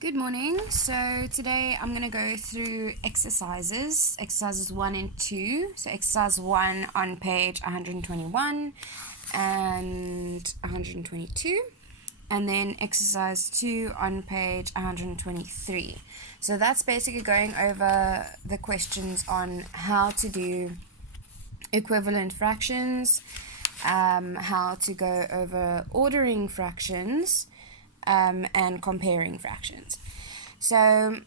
Good morning. So today I'm going to go through exercises 1 and 2. So exercise 1 on page 121 and 122, and then exercise 2 on page 123. So that's basically going over the questions on how to do equivalent fractions, how to go over ordering fractions, and comparing fractions. So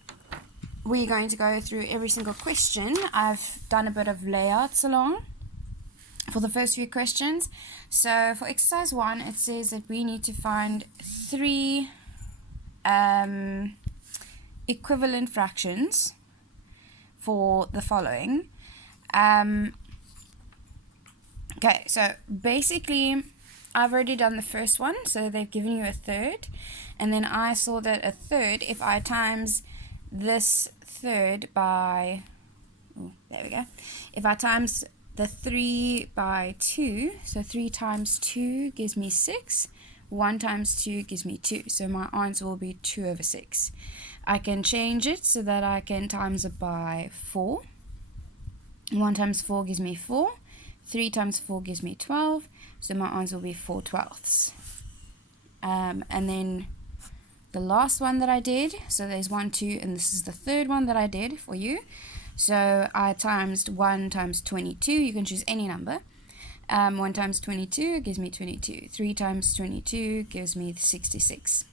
we're going to go through every single question. I've done a bit of layouts along for the first few questions. So for exercise 1, it says that we need to find 3 equivalent fractions for the following. Okay, so basically I've already done the first one, so they've given you a third, and then I saw that a third, if I times this third by, there we go, if I times the 3 by 2, so 3 times 2 gives me 6, 1 times 2 gives me 2, so my answer will be 2 over 6. I can change it so that I can times it by 4, 1 times 4 gives me 4, 3 times 4 gives me 12, so my answer will be 4/12. And then the last one that I did, so there's 1, 2, and this is the third one that I did for you. So I times 1 times 22, you can choose any number. 1 times 22 gives me 22. 3 times 22 gives me 66.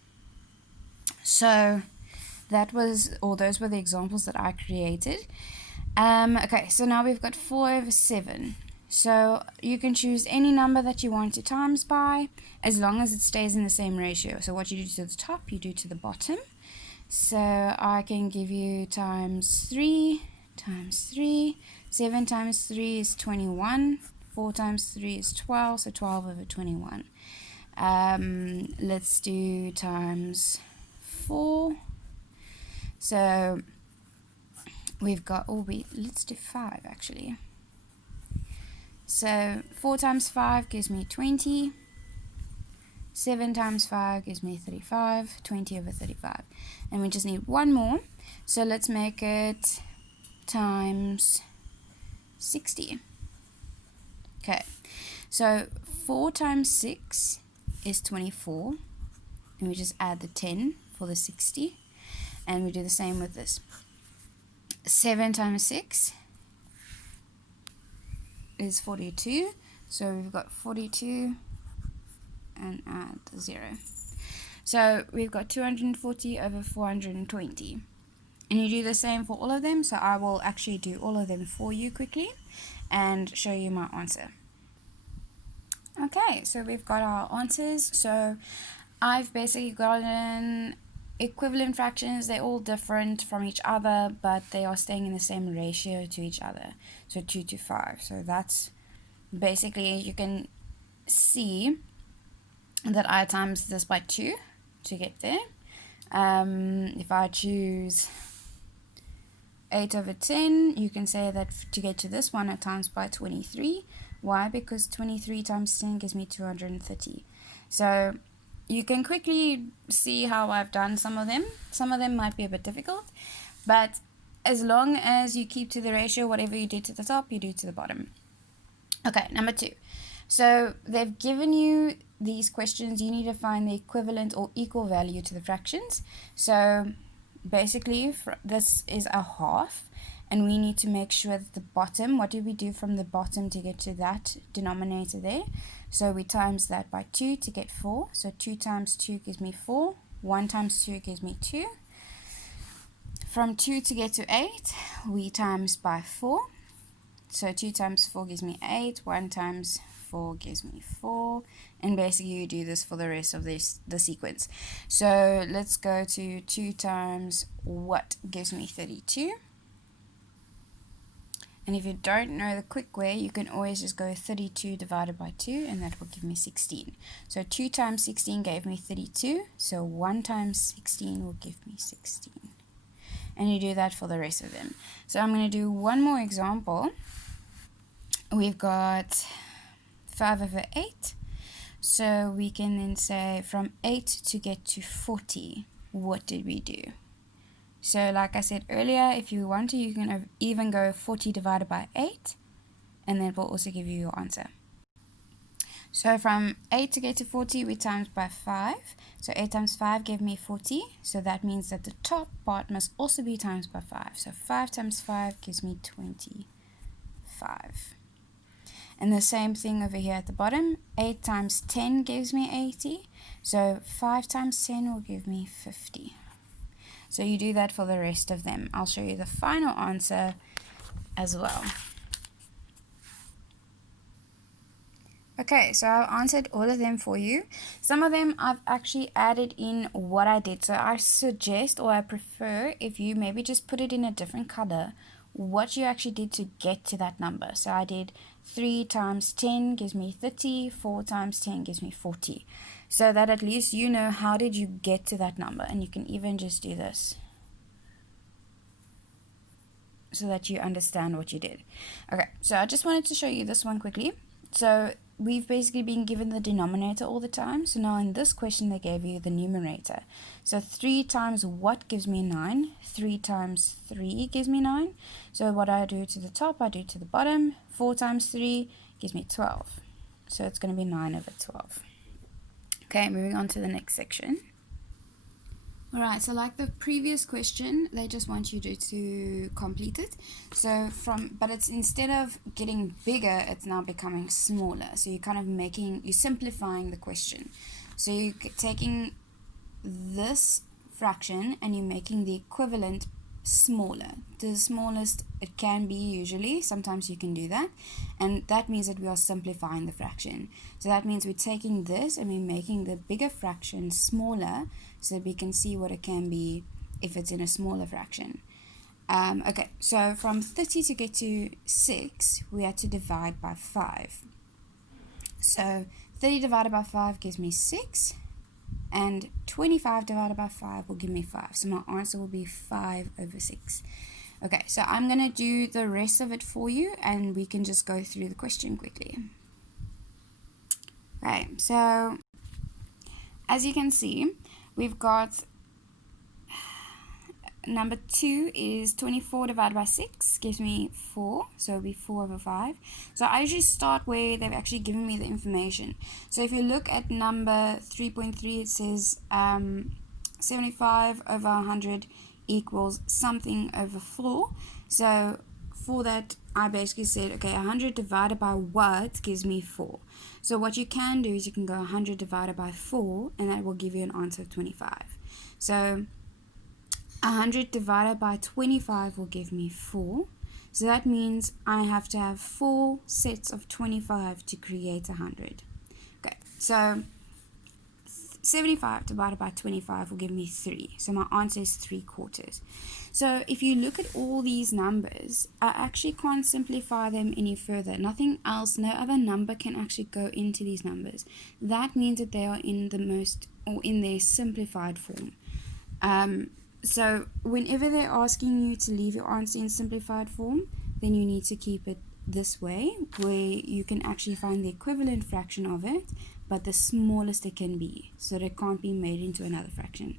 So that was, or those were the examples that I created. Okay, so now we've got 4 over 7. So you can choose any number that you want to times by, as long as it stays in the same ratio. So what you do to the top, you do to the bottom. So I can give you times 3 times 3. 7 times 3 is 21. 4 times 3 is 12, so 12 over 21. Let's do times 4. So we've got, let's do 5 actually. So 4 times 5 gives me 20. 7 times 5 gives me 35. 20 over 35. And we just need one more. So let's make it times 60. Okay. So 4 times 6 is 24. And we just add the 10 for the 60. And we do the same with this. 7 times 6 is 42, so we've got 42 and add 0. So we've got 240 over 420. And you do the same for all of them, so I will actually do all of them for you quickly and show you my answer. Okay, so we've got our answers. So I've basically gotten equivalent fractions. They're all different from each other, but they are staying in the same ratio to each other, so 2 to 5. So that's basically, you can see that I times this by 2 to get there. If I choose 8 over 10, you can say that to get to this one I times by 23. Why? Because 23 times 10 gives me 230. So you can quickly see how I've done some of them. Some of them might be a bit difficult, but as long as you keep to the ratio, whatever you do to the top, you do to the bottom. Okay, number 2. So they've given you these questions. You need to find the equivalent or equal value to the fractions. So basically, this is a half, and we need to make sure that the bottom, what do we do from the bottom to get to that denominator there? So we times that by 2 to get 4. So 2 times 2 gives me 4. 1 times 2 gives me 2. From 2 to get to 8, we times by 4. So 2 times 4 gives me 8. 1 times 4 gives me 4. And basically you do this for the rest of the sequence. So let's go to 2 times what gives me 32. And if you don't know the quick way, you can always just go 32 divided by 2, and that will give me 16. So 2 times 16 gave me 32, so 1 times 16 will give me 16. And you do that for the rest of them. So I'm going to do one more example. We've got 5 over 8. So we can then say from 8 to get to 40. what did we do? So like I said earlier, if you want to, you can even go 40 divided by 8, and then it will also give you your answer. So from 8 to get to 40, we times by 5. So 8 times 5 gave me 40. So that means that the top part must also be times by 5. So 5 times 5 gives me 25. And the same thing over here at the bottom. 8 times 10 gives me 80. So 5 times 10 will give me 50. So you do that for the rest of them. I'll show you the final answer as well. Okay, so I've answered all of them for you. Some of them I've actually added in what I did. So I suggest, or I prefer, if you maybe just put it in a different color, what you actually did to get to that number. So I did 3 times 10 gives me 30, 4 times 10 gives me 40. So that at least you know how did you get to that number. And you can even just do this, so that you understand what you did. Okay, so I just wanted to show you this one quickly. So we've basically been given the denominator all the time. So now in this question, they gave you the numerator. So 3 times what gives me 9? 3 times 3 gives me 9. So what I do to the top, I do to the bottom. 4 times 3 gives me 12. So it's going to be 9 over 12. Okay, moving on to the next section. Alright, so like the previous question, they just want you to complete it. So but it's instead of getting bigger, it's now becoming smaller. So you're kind of you're simplifying the question. So you're taking this fraction and you're making the equivalent smaller, to the smallest it can be usually. Sometimes you can do that, and that means that we are simplifying the fraction. So that means we're taking this and we're making the bigger fraction smaller, so that we can see what it can be if it's in a smaller fraction. Okay, so from 30 to get to 6, we had to divide by 5. So 30 divided by 5 gives me 6, and 25 divided by 5 will give me 5. So my answer will be 5 over 6. Okay, so I'm going to do the rest of it for you, and we can just go through the question quickly. Okay, so as you can see, we've got number 2 is 24 divided by 6 gives me 4, so it'll be 4 over 5. So I usually start where they've actually given me the information. So if you look at number 3.3, it says 75 over 100 equals something over 4. So for that, I basically said, okay, 100 divided by what gives me 4. So what you can do is you can go 100 divided by 4, and that will give you an answer of 25. So 100 divided by 25 will give me 4. So that means I have to have 4 sets of 25 to create 100. Okay, so 75 divided by 25 will give me 3. So my answer is 3/4. So if you look at all these numbers, I actually can't simplify them any further. Nothing else, no other number can actually go into these numbers. That means that they are in in their simplified form. So whenever they're asking you to leave your answer in simplified form, then you need to keep it this way, where you can actually find the equivalent fraction of it, but the smallest it can be, so that it can't be made into another fraction.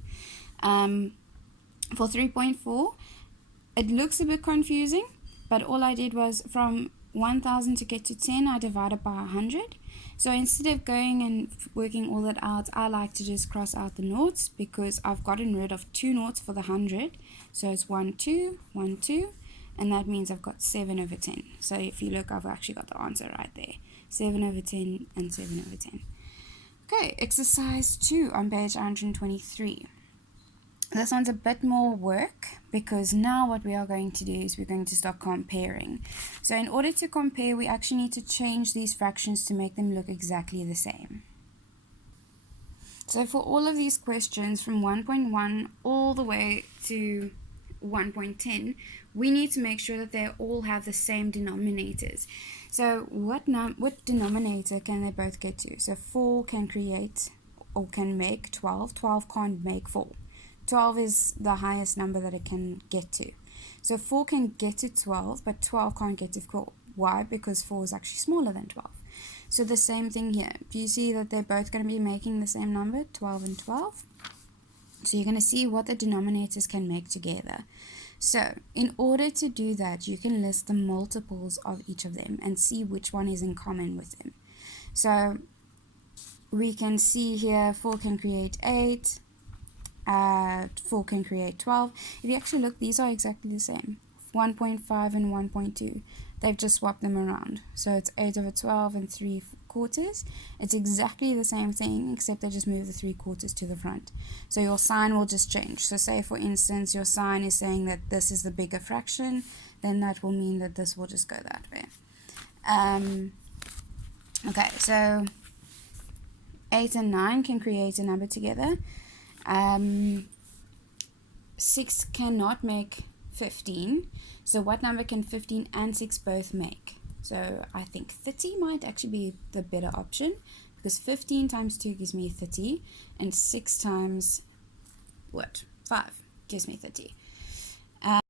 For 3.4, it looks a bit confusing, but all I did was from 1000 to get to 10, I divided by 100. So instead of going and working all that out, I like to just cross out the noughts, because I've gotten rid of 2 noughts for the 100. So it's 1, 2, 1, 2, and that means I've got 7 over 10. So if you look, I've actually got the answer right there. 7 over 10 and 7 over 10. Okay, exercise 2 on page 123. This one's a bit more work, because now what we are going to do is we're going to start comparing. So in order to compare, we actually need to change these fractions to make them look exactly the same. So for all of these questions from 1.1 all the way to 1.10, we need to make sure that they all have the same denominators. So what denominator can they both get to? So 4 can create or can make 12. 12 can't make 4. 12 is the highest number that it can get to. So 4 can get to 12, but 12 can't get to 4. Why? Because 4 is actually smaller than 12. So the same thing here. Do you see that they're both going to be making the same number, 12 and 12? So you're going to see what the denominators can make together. So in order to do that, you can list the multiples of each of them and see which one is in common with them. So we can see here 4 can create 8, 4 can create 12. If you actually look, these are exactly the same. 1.5 and 1.2. They've just swapped them around. So it's 8 over 12 and 3/4. It's exactly the same thing, except they just move the 3/4 to the front. So your sign will just change. So say, for instance, your sign is saying that this is the bigger fraction, then that will mean that this will just go that way. Okay, so 8 and 9 can create a number together. 6 cannot make 15. So what number can 15 and 6 both make? So I think 30 might actually be the better option, because 15 times 2 gives me 30, and 6 times 5 gives me 30.